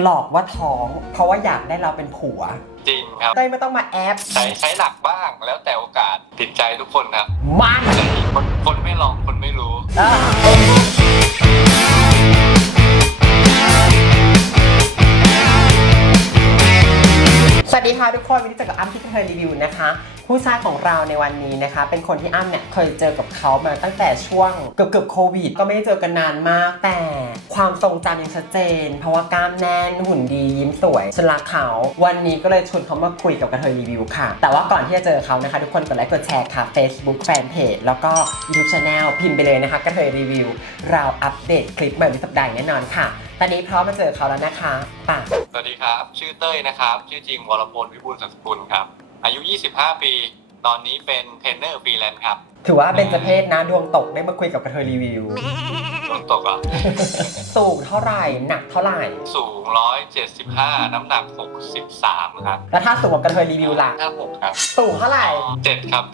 หลอกว่าท้อง เพราะว่าอยากได้เราเป็นผัวจริงครับเต้ยไม่ต้องมาแอปใช้ใช้หนักบ้างแล้วแต่โอกาสติดใจทุกคนครับมันแต่คนคนไม่ลองคนไม่รู้เออสวัสดีค่ะทุกคนวันนี้เจอกับอ้ำที่เคยรีวิวนะคะ ผู้ชายของเราในวันนี้นะคะ เป็นคนที่อ้ำเนี่ยเคยเจอกับเขามาตั้งแต่ช่วงเกือบเกือบโควิด ก็ไม่ได้เจอกันนานมาก แต่ความทรงจำยังชัดเจน เพราะว่ากล้ามแน่นหุ่นดียิ้มสวยฉันรักเขา วันนี้ก็เลยชวนเขามาคุยกับกระเทยรีวิวค่ะ แต่ว่าก่อนที่จะเจอเขานะคะ ทุกคนกดไลค์กดแชร์ค่ะ Facebook Fanpage แล้วก็ YouTube Channel พิมพ์ไปเลยนะคะกระเทยรีวิว เราอัปเดตคลิปใหม่ในสัปดาห์แน่นอนค่ะตอนนี้พร้อมมาเจอเขาแล้วนะคะป่ะสวัสดีครับ ชื่อเต้ยนะครับ ชื่อจริงวรพลวิบูลสังสกุลครับ อายุ 25 ปี ตอนนี้เป็นเทรนเนอร์ฟรีแลนซ์ครับถือว่าเป็นประเภทนะดวงตกได้มาคุยกับกระเทยรีวิวต้นตกเหรอะ สูงเท่าไหร่ หนักเท่าไหร่ สูง 175 น้ำหนัก 63 ครับแล้วถ้าสูงกว่ากระเทยรีวิวล่ะ56ครับสูงเท่าไหร่7ครับ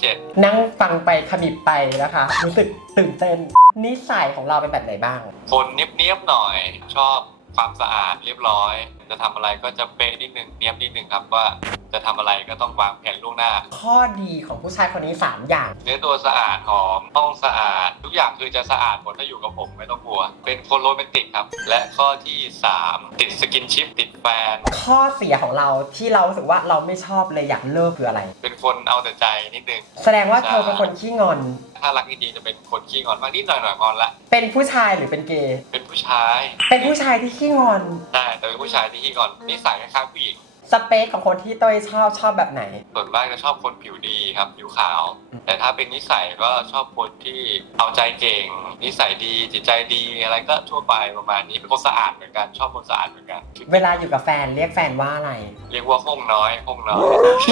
นั่งฟังไปขมิบไปนะคะ รู้สึกตื่นเต้น นิสัยของเราเป็นแบบไหนบ้าง7คนเนียบๆหน่อย ชอบความสะอาดเรียบร้อย จะทำอะไรก็จะเป๊ะนิดนึงเนียบนิดนึงครับว่าจะทำอะไรก็ต้องวางแผนล่วงหน้า ข้อดีของผู้ชายคนนี้ 3 อย่าง เนื้อตัวสะอาดหอมห้องสะอาด ทุกอย่างคือจะสะอาดหมดถ้าอยู่กับผมไม่ต้องกลัว เป็นคนโรแมนติกครับ และข้อที่ 3 ติดสกินชิปติดแฟน ข้อเสียของเราที่เรารู้สึกว่าเราไม่ชอบเลยอยากเลิกคืออะไร เป็นคนเอาแต่ใจนิดนึง แสดงว่าเธอเป็นคนขี้งอน ถ้ารักจริงๆจะเป็นคนขี้งอนบางนิดหน่อยหน่อยๆงอนละ เป็นผู้ชายหรือเป็นเกย์ เป็นผู้ชาย เป็นผู้ชายที่ขี้งอน ใช่แต่เป็นผู้ชายที่ขี้งอนนิสัยคล้ายๆผู้หญิงสเปคของคนที่เต้ยชอบชอบแบบไหน ส่วนมากจะชอบคนผิวดีครับผิวขาวอืมแต่ถ้าเป็นนิสัยก็ชอบคนที่เอาใจเก่ง นิสัยดีจิตใจดีอะไรก็ทั่วไปประมาณนี้เป็นคนสะอาดเหมือนกันชอบคนสะอาดเหมือนกัน เวลาอยู่กับแฟนเรียกแฟนว่าอะไร เรียกว่าห้องน้อยห้องน้อย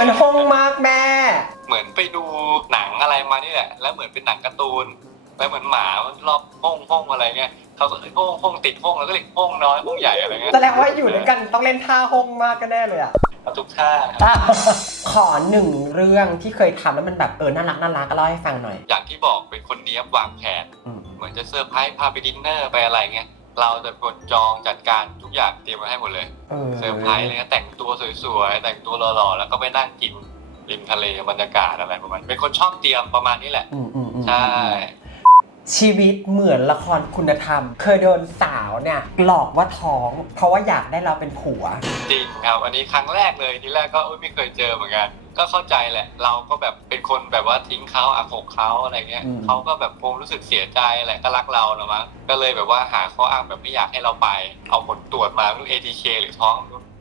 มันห้องมากแม่ เหมือนไปดูหนังอะไรมานี่แหละ แล้วเหมือนเป็นหนังการ์ตูน แล้วเหมือนหมามันรอบห้องห้องอะไรเงี้ยเขาก็เอ้ยห้องห้องติดห้องแล้วก็เรียกห้องน้อยห้องใหญ่อะไรเงี้ยแสดงว่าอยู่ด้วยกันต้องเล่นท่าห้องมากก็แน่เลยอะเอาทุกท่าอะขอหนึ่งเรื่องที่เคยทำแล้วมันแบบเออน่ารักน่ารักก็เล่าให้ฟังหน่อยอย่างที่บอกเป็นคนเนี้ยวางแผน อืมเหมือนจะเซอร์ไพรส์พาไปดินเนอร์ไปอะไรเงี้ยเราจะกดจองจัดการทุกอย่างเตรียมไว้ให้หมดเลย เออเซอร์ไพรส์เลยนะแต่งตัวสวยๆ แต่งตัวหล่อๆ แล้วก็ไปนั่งกินริมทะเลบรรยากาศอะไรประมาณนี้เป็นคนชอบเตรียมประมาณนี้แหละ อืมอืมอืมใช่ ชีวิตเหมือนละครคุณธรรม เคยโดนสาวเนี่ยหลอกว่าท้อง เพราะว่าอยากได้เราเป็นผัว จริงครับอันนี้ครั้งแรกเลยที่แรกก็เอ้ยไม่เคยเจอเหมือนกัน ก็เข้าใจแหละ เราก็แบบเป็นคนแบบว่าทิ้งเขาอาโกเขาอะไรเงี้ยอืม เขาก็แบบคงรู้สึกเสียใจแหละก็รักเรานะมั้งก็เลยแบบว่าหาข้ออ้างแบบไม่อยากให้เราไป เอาผลตรวจมาไม่รู้ ATK หรือท้อง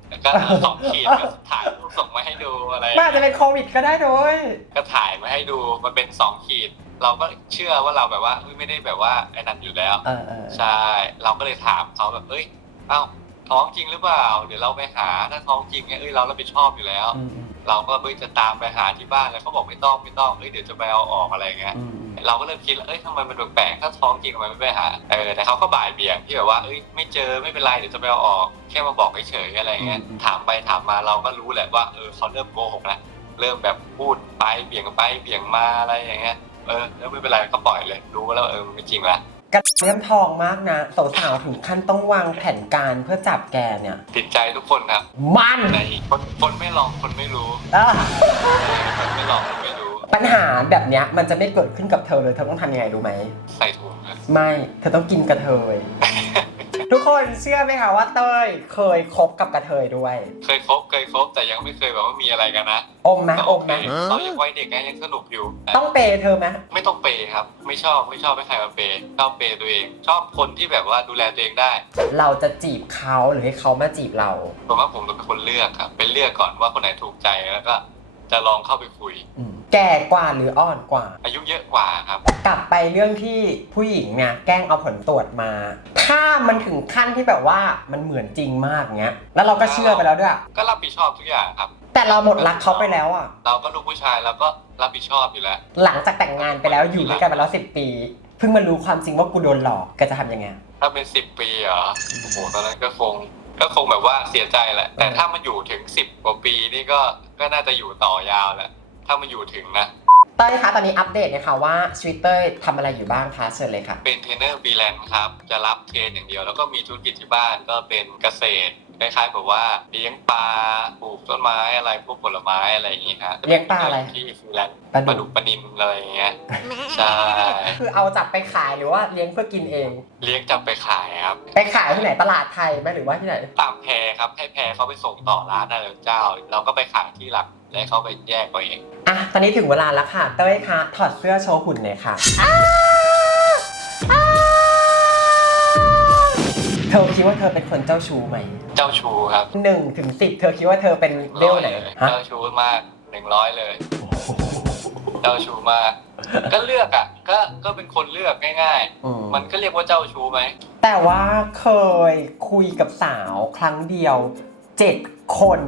แล้วก็สองขีดก็ถ่ายรูปส่งมาให้ดูอะไร มันอาจจะเป็นโควิดก็ได้ด้วย ก็ถ่ายมาให้ดูมันเป็นสองขีด เราก็เชื่อว่าเราแบบว่าเฮ้ยไม่ได้แบบว่าไอ้นั่นอยู่แล้วเออเออใช่เราก็เลยถามเขาแบบเอ้ยเอ้าท้องจริงหรือเปล่าเดี๋ยวเราไปหาถ้าท้องจริงเนี่ยเอ้ยเรารับผิดชอบอยู่แล้ว อืมอืมเราก็เอ้ยจะตามไปหาที่บ้านแล้วเขาบอกไม่ต้องไม่ต้องเอ้ยเดี๋ยวจะไปเอาออกอะไรเงี้ย อืมอืมเราก็เริ่มคิดแล้วเอ้ยทำไมมันแปลกๆถ้าท้องจริงทำไมไม่ไปหาเออแต่เขาก็บ่ายเบี่ยงที่แบบว่าเอ้ยไม่เจอไม่เป็นไรเดี๋ยวจะไปเอาออก แค่มาบอกเฉยๆอะไรเงี้ยถามไปถามมาเราก็รู้แหละว่าเออเขาเริ่มโกหกแล้วเริ่มแบบพูดไปเบี่ยงไปเบี่ยงมาอะไรอย่างเงี้ย เออแล้วไม่เป็นไรก็ปล่อยเลยรู้แล้วเออมันไม่จริงละกระเรื่องทองมากนะสาวๆถึงขั้นต้องวางแผนการเพื่อจับแกเนี่ยติดใจทุกคนครับมันในคนคนไม่ลองคนไม่รู้อะคนไม่ลองคนไม่รู้ ปัญหาแบบเนี้ยมันจะไม่เกิดขึ้นกับเธอเลยเธอต้องทำยังไงรู้ไหม ใส่ถุงครับไม่ เธอต้องกินกระเทย ทุกคนเชื่อไหมคะว่าเต้ยเคยคบกับกระเทยด้วย เคยคบเคยคบแต่ยังไม่เคยแบบว่ามีอะไรกันนะอมไหมก็อโอมเคไหมเรายังวัยเด็กไงยังสนุกอยู่ ต้องเปย์เธอไหมไม่ต้องเปย์ครับ ไม่ชอบไม่ชอบให้ใครมาเปย์ชอบเปย์ตัวเอง ชอบคนที่แบบว่าดูแลตัวเองได้ เราจะจีบเขาหรือให้เขามาจีบเราผมว่าผมเป็นคนเลือกครับเป็นเลือกก่อนว่าคนไหนถูกใจแล้วก็ จะลองเข้าไปคุยแก่กว่าหรืออ่อนกว่า อายุเยอะกว่าครับ กลับไปเรื่องที่ผู้หญิงเนี่ยแกล้งเอาผลตรวจมา ถ้ามันถึงขั้นที่แบบว่ามันเหมือนจริงมากเงี้ย แล้วเราก็เชื่อไปแล้วด้วย ก็รับผิดชอบทุกอย่างครับ แต่เราหมดรักเขาไปแล้วอะ เราก็ลูกผู้ชายเราก็รับผิดชอบอยู่แล้ว หลังจากแต่งงานไปแล้วอยู่ด้วยกันมาแล้วสิปี เพิ่งมารู้ความจริงว่ากูโดนหลอกก็จะทำยังไง ถ้าเป็นสิบปีเหรอโอ้โหตอนนั้นก็คงก็คงแบบว่าเสียใจแหละ แต่ถ้ามันอยู่ถึงสิบกว่าปีนี่ก็ ก็น่าจะอยู่ต่อยาวแหละ ถ้ามันอยู่ถึงนะ เต้ยคะตอนนี้อัปเดตนะคะว่าชีวิตเต้ยทำอะไรอยู่บ้างคะเชิญเลยค่ะ เป็นเทรนเนอร์ฟรีแลนซ์ครับ จะรับเทรนอย่างเดียว แล้วก็มีธุรกิจที่บ้านก็เป็นเกษตร คล้ายๆแบบว่าเลี้ยงปลาปลูกต้นไม้อะไรพวกผลไม้อะไรอย่างเงี้ยฮะเลี้ยงปลาอะไรที่ฟรีแลนซ์ปลาปลาดุดุกกปลานิมอะไรอย่างเงี้ยใช่คือเอาจับไปขายหรือว่าเลี้ยงเพื่อกินเอง เลี้ยงจับไปขายครับไปขายที่ไหนตลาดไทยไหมหรือว่าที่ไหนตามแพรครับให้แพรเขาไปส่งต่อร้านอะไรเจ้า เราก็ไปขายที่หลักแล้วเขาไปแยกเอาเองอะตอนนี้ถึงเวลาแล้วค่ะเต้ยคะถอดเสื้อโชว์หุ่นหน่อยค่ะ ธอคิดว่าเธอเป็นคนเจ้าชู้ไหมเจ้าชูครับหนึ่งถึงสิบเธอคิดว่าเธอเป็นเวลไหนเลยฮะเจ้าชูมากหนึ่งร้อยเลย เจ้าชูมาก ก็เลือกอะ ก็ก็เป็นคนเลือกง่าย อืมๆ มันก็เรียกว่าเจ้าชูไหมแต่ว่าเคยคุยกับสาวครั้งเดียวเจ็ดคน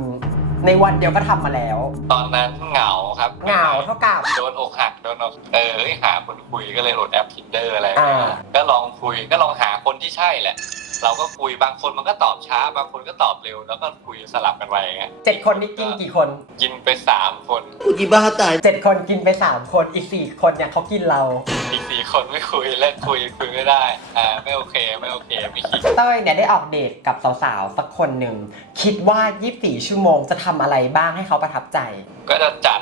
ในวันเดียวก็ทำมาแล้ว ตอนนั้นเหงาครับเหงาเท่ากับ โดนอกหักโดนอกเออเอ้ยหาคนคุยก็เลยโหลดแอป Tinder อะไรอย่างเงี้ยอ่า ก็ลองคุยก็ลองหาคนที่ใช่แหละ เราก็คุยบางคนมันก็ตอบช้า บางคนก็ตอบเร็ว แล้วก็คุยสลับกันไปอย่างเงี้ยเจ็ดคนนี่กินกี่คน กินไปสามคนอีบ้าตายเจ็ดคนกินไปสามคนอีกสี่คนเนี่ยเขากินเราอีกสี่คนไม่คุยเลิกคุยคุยไม่ได้อ่าไม่โอเคไม่โอเคไม่คิดเต้ยเนี่ยได้ออกเดทกับสาวๆสักคนหนึ่งคิดว่า 24 ชั่วโมงจะทำอะไรบ้างให้เขาประทับใจ ก็จะจัด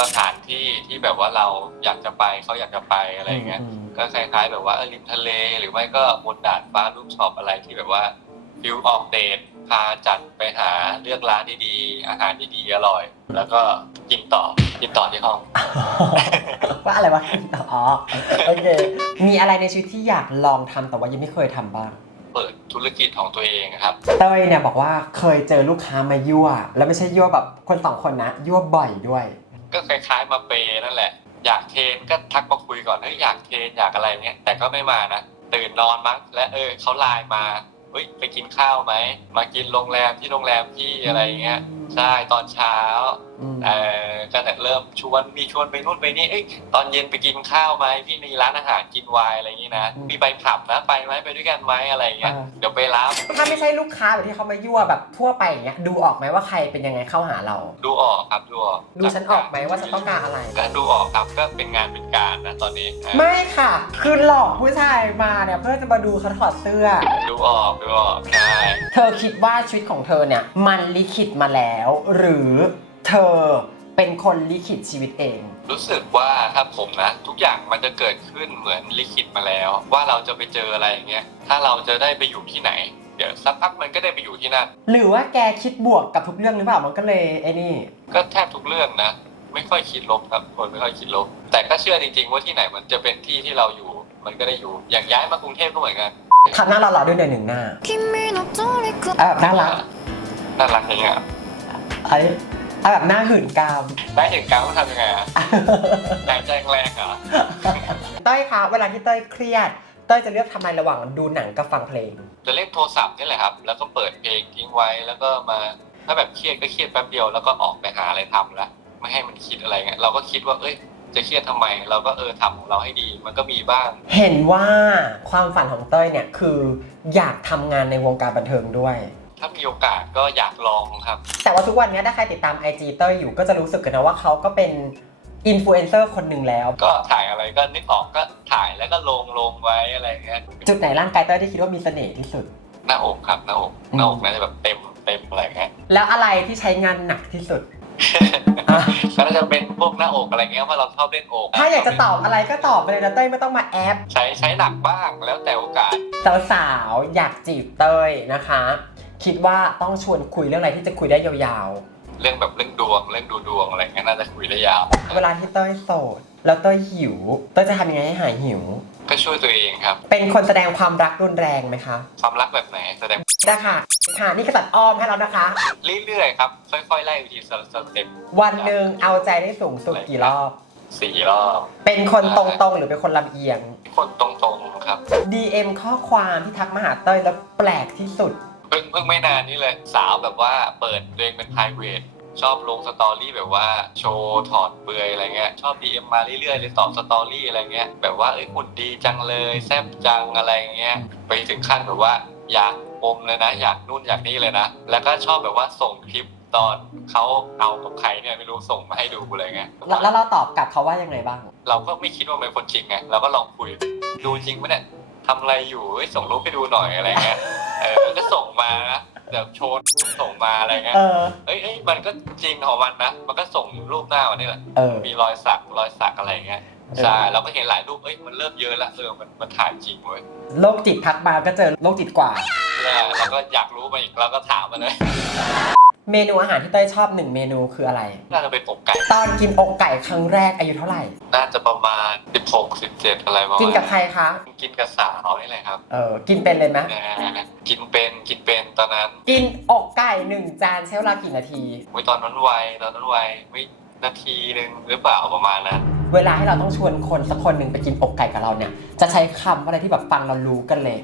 สถานที่ที่แบบว่าเราอยากจะไปเขาอยากจะไปอะไรอย่างเงี้ยมก็คล้ายๆ แบบว่าเออริมทะเลหรือไม่ก็บนดาดฟ้ารูปช็อปอะไรที่แบบว่าฟิลออกเดทพาจัดไปหาเลือกร้านดีๆ อาหารดีๆอร่อย แล้วก็กินต่อกินต่อที่ห้องว่าอะไรวะอ๋อโอเคมีอะไรในชีวิตที่อยากลองทำแต่ว่ายังไม่เคยทำบ้างเปิด ธุรกิจของตัวเองครับ เต้ยเนี่ยบอกว่าเคยเจอลูกค้ามายั่ว แล้วไม่ใช่ยั่วแบบคนสองคนนะยั่วบ่อยด้วย ก็คล้ายๆมาเปย์นั่นแหละ อยากเทรนก็ทักมาคุยก่อนเฮ้ยอยากเทรนอยากอะไรเงี้ยแต่ก็ไม่มานะตื่นนอนมั้งและเออเขาไลน์มาเฮ้ยไปกินข้าวไหมมากินโรงแรมที่โรงแรมพี่อะไรเงี้ย ใช่ตอนเช้าอืมเออก็เนี่ยเริ่มชวนมีชวนไปนู่นไปนี่เอ้ยตอนเย็นไปกินข้าวไหมพี่มีร้านอาหารกินไวน์อะไรอย่างงี้นะอืมมีไปผับนะไปไหมไปด้วยกันไหมอะไรเงี้ยอ่าเดี๋ยวไปรับ ถ้าไม่ใช่ลูกค้าแบบที่เขามายั่วแบบทั่วไปอย่างเงี้ยดูออกไหมว่าใครเป็นยังไงเข้าหาเรา ดูออกครับดูออกดูฉันออกไหมว่าฉันต้องการอะไร ก็ดูออกครับก็เป็นงานเป็นการนะตอนนี้อะไม่ค่ะ คือหลอกผู้ชายมาเนี่ยเพื่อจะมาดูเขาถอดเสื้อ ดูออกดูออกใช่เธอคิดว่าชีวิตของเธอเนี่ย มันลิขิตมาแล้วแล้ว หรือเธอเป็นคนลิขิตชีวิตเอง รู้สึกว่าถ้าผมนะ ทุกอย่างมันจะเกิดขึ้นเหมือนลิขิตมาแล้ว ว่าเราจะไปเจออะไรอย่างเงี้ยถ้าเราจะได้ไปอยู่ที่ไหน เดี๋ยวสักพักมันก็ได้ไปอยู่ที่นั่นหรือว่าแกคิดบวกกับทุกเรื่องหรือเปล่ามันก็เลยไอ้นี่ ก็แทบทุกเรื่องนะไม่ค่อยคิดลบครับคนไม่ค่อยคิดลบแต่ก็เชื่อจริงๆว่าที่ไหนมันจะเป็นที่ที่เราอยู่ มันก็ได้อยู่ อย่างย้ายมากรุงเทพก็เหมือนกันทำหน้าหล่อๆด้วยในหนึ่งหน้า君の虜เน่ารักน่ารักอยังไง ไอ้เอาแบบหน้าหื่นกาม ได้เห็นการว่าทำยังไงอะหายใจแรงเหรอเต้ยคะเวลาที่เต้ยเครียด เต้ยจะเลือกทำอะไรระหว่างดูหนังกับฟังเพลง จะเล่นโทรศัพท์นี่แหละครับ แล้วก็เปิดเพลงทิ้งไว้แล้วก็มาถ้าแบบเครียดก็เครียดแป๊บเดียวแล้วก็ออกไปหาอะไรทำละไม่ให้มันคิดอะไรเงี้ยเราก็คิดว่าเอ้ย จะเครียดทำไม เราก็เออทำของเราให้ดีมันก็มีบ้าง เห็นว่าความฝันของเต้ยเนี่ยคืออยากทำงานในวงการบันเทิงด้วย ถ้ามีโอกาสก็อยากลองครับ แต่ว่าทุกวันนี้ถ้าใครติดตาม IG เต้ยอยู่ก็จะรู้สึกกันนะว่าเขาก็เป็นอินฟลูเอนเซอร์คนหนึ่งแล้ว ก็ถ่ายอะไรก็นึกออกก็ถ่ายแล้วก็ลงลงไว้อะไรเงี้ยจุดไหนร่างกายเต้ยที่คิดว่ามีเสน่ห์ที่สุด หน้าอกครับหน้าอกอืมหน้าอกน่าจะแบบเต็มเต็มอะไรเงี้ยแล้วอะไรที่ใช้งานหนักที่สุดอะก็น่าจะเป็นพวกหน้าอกอะไรเงี้ยเพราะเราชอบเล่นอกถ้าอยากจะตอบอะไรก็ตอบไปเลยนะเต้ยไม่ต้องมาแอป ใช้ใช้หนักบ้างแล้วแต่โอกาสสาวๆอยากจีบเต้ยนะคะ คิดว่าต้องชวนคุยเรื่องอะไรที่จะคุยได้ยาวเรื่องแบบเรื่องดวงเรื่องดูดวงอะไรเงี้ยน่าจะคุยได้ยาว ๆ เวลาที่เต้ยโสด แล้วเต้ยหิว เต้ยจะทำยังไงให้หายหิว ก็ช่วยตัวเองครับ เป็นคนแสดงความรักรุนแรงไหมคะความรักแบบไหนแสดงนะคะค่ะนี่กษัตริย์อ้อมให้แล้วนะคะ เรื่อยๆครับ ค่อยๆไล่วิธีสเต็ปวันหนึ่งเอาใจได้สูงสุดกี่รอบ สี่รอบเป็นคนตรงๆ หรือเป็นคนลำเอียง คนตรงๆครับ DM ข้อความที่ทักมาหาเต้ยแล้วแปลกที่สุดเพิ่งเพิ่งไม่นานนี้เลยสาวแบบว่าเปิดตัวเองเป็น p r i v a t ชอบลงสตอรี่แบบว่าโชว์ถอดเปลือยอะไรเงี้ยชอบ DM มาเรื่อยๆเลยตอบสตอรี่อะไรเงี้ยแบบว่าเอ้ยหุ่นดีจังเลยแซ่บจังอะไรเงี้ยไปถึงขั้นแบบว่าอยากปมเลยนะ อยากนู่นอยากนี่เลยนะ แล้วก็ชอบแบบว่าส่งคลิปตอนเขาเอากับใครเนี่ยไม่รู้ส่งมาให้ดูเลยไงแล้วแล้วเราตอบกลับเขาว่ายังไงบ้าง เราก็ไม่คิดว่าเป็นคนจริงไงเราก็ลองคุยดูจริงปะเนี่ยทำอะไรอยู่เฮ้ยส่งรูปไปดูหน่อยอะไรเงี้ย เออก็ส่งมานะแบบโชว์ส่งมาอะไรเงี้ยเออ เอ้ยเอ้ยมันก็จริงของมันนะ มันก็ส่งรูปหน้ามานี่แหละ เออ มีรอยสักรอยสักอะไรเงี้ยเออใช่เราก็เห็นหลายรูปเอ้ยมันเริ่มเยอะละเออมันมันถ่ายจริงเว้ยโรคจิตทักมาก็เจอโรคจิตกว่าใช่เราก็อยากรู้มาอีกเราก็ถามมันเลย เมนูอาหารที่เต้ยชอบหนึ่งเมนูคืออะไร น่าจะเป็นอกไก่ ตอนกินอกไก่ครั้งแรกอายุเท่าไหร่ น่าจะประมาณ 16 17 อะไรประมาณกินกับใครคะ กินกับสาวนี่แหละครับเออกินเป็นเลยไหมนะกินเป็นกินเป็นตอนนั้นกินอกไก่หนึ่งจานใช้เวลากี่นาทีวิตอนนั้นไวตอนนั้นไวไม่นาทีหนึ่งหรือเปล่าประมาณนั้น เวลาให้เราต้องชวนคนสักคนหนึ่งไปกินอกไก่กับเราเนี่ย จะใช้คำอะไรที่แบบฟังเรารู้กันเลย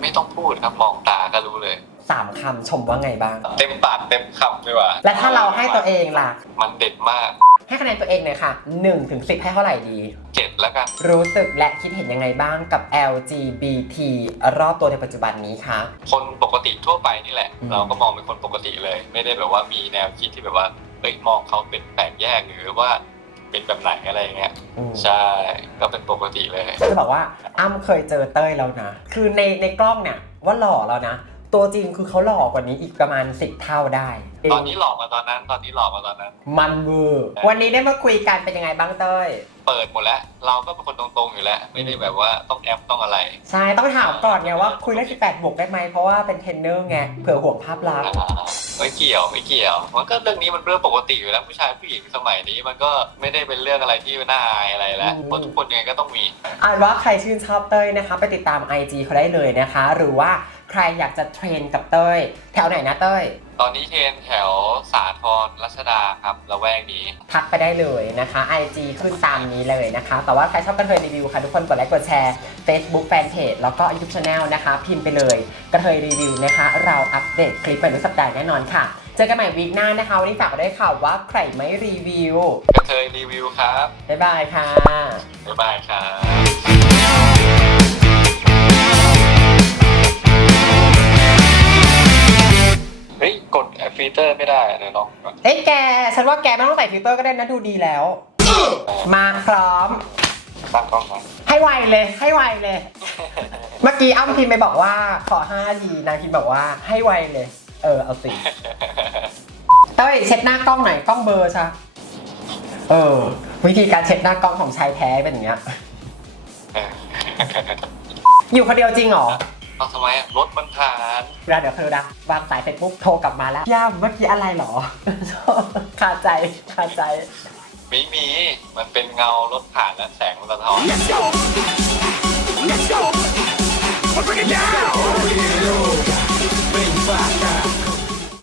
ไม่ต้องพูดครับมองตาก็รู้เลย สามคำชมว่าไงบ้าง เต็มปากเต็มคำดีกว่าและถ้าเราให้ตัวเองล่ะ มันเด็ดมากให้คะแนนตัวเองหน่อยค่ะ1ถึง10 ให้เท่าไหร่ดี เจ็ดแล้วกัน รู้สึกและคิดเห็นยังไงบ้างกับ LGBT รอบตัวในปัจจุบันนี้คะ คนปกติทั่วไปนี่แหละ อืม เราก็มองเป็นคนปกติเลย ไม่ได้แบบว่ามีแนวคิดที่แบบว่าเอ้ยมองเขาเป็นแปลกแยกหรือว่าเป็นแบบไหนอะไรอย่างเงี้ยอืม ใช่ก็เป็นปกติเลย จะบอกว่าอ้ำเคยเจอเต้ยแล้วนะ คือในในกล้องเนี่ยว่าหล่อแล้วนะ ตัวจริงคือเขาหล่อกว่านี้อีกประมาณ 10 เท่าได้ตอนนี้หลอกมาตอนนั้น ตอนนี้หลอกมาตอนนั้น มันเวอร์วันนี้ได้มาคุยกันเป็นยังไงบ้างเต้ย เปิดหมดแล้ว เราก็เป็นคนตรงๆอยู่แล้ว ไม่ได้แบบว่าต้องแอปต้องอะไร ใช่ ต้องถามก่อนไงว่าคุยเลข18บวกได้ไหม เพราะว่าเป็นเทรนเนอร์ไง เผื่อห่วงภาพลักษณ์อ่าไม่เกี่ยวไม่เกี่ยว มันก็เรื่องนี้มันเรื่องปกติอยู่แล้วผู้ชายผู้หญิงสมัยนี้มันก็ไม่ได้เป็นเรื่องอะไรที่น่าอายอะไรแล้ว เพราะทุกคนยังไงก็ต้องมีอ่านว่าใครชื่นชอบเต้ยนะคะ ไปติดตาม IG เขาได้เลยนะคะ หรือว่า ใครอยากจะเทรนกับเต้ย แถวไหนนะเต้ย ตอนนี้เทรนแถวสาทรรัชดาครับละแวกนี้ ทักไปได้เลยนะคะ IG ขึ้นตามนี้เลยนะคะ แต่ว่าใครชอบกระเทยรีวิวค่ะทุกคนกดไลค์กดแชร์ Facebook Fanpage แล้วก็ YouTube Channel นะคะ พิมพ์ไปเลยกระเทยรีวิวนะคะ เราอัปเดตคลิปใหม่ทุกสัปดาห์แน่นอนค่ะ เจอกันใหม่วีคหน้านะคะวันนี้ฝากไว้ด้วยค่ะว่าใครไม่รีวิวกระเทยรีวิวครับบ๊ายบายค่ะ บ๊ายบายครับ เตอร์ไม่ได้อะเดี๋ยวลองก่อนเอ้ยแก ฉันว่าแกไม่ต้องใส่ฟิลเตอร์ก็ได้นะดูดีแล้ว มาพร้อม ตั้งกล้องมาให้ไวเลยให้ไวเลย เมื่อกี้อ้ำพิมพ์ไปบอกว่าขอ5ทีนางพิมพ์บอกว่าให้ไวเลย เออเอาสิเต้ยเช็ดหน้ากล้องหน่อยกล้องเบลอร์ใช่เออ วิธีการเช็ดหน้ากล้องของชายแท้เป็นอย่างเงี้ย อยู่คนเดียวจริงเหรอ เอาทำไมอะรถมันผ่าน เวลาเดี๋ยวคือดักวางสายเสร็จปุ๊บโทรกลับมาแล้วย่าเมื่อกี้อะไรเหรอ คาใจคาใจ ไม่มี มันเป็นเงารถผ่านและแสงมันสะท้อน Let's go! Let's go! Let's bring it down!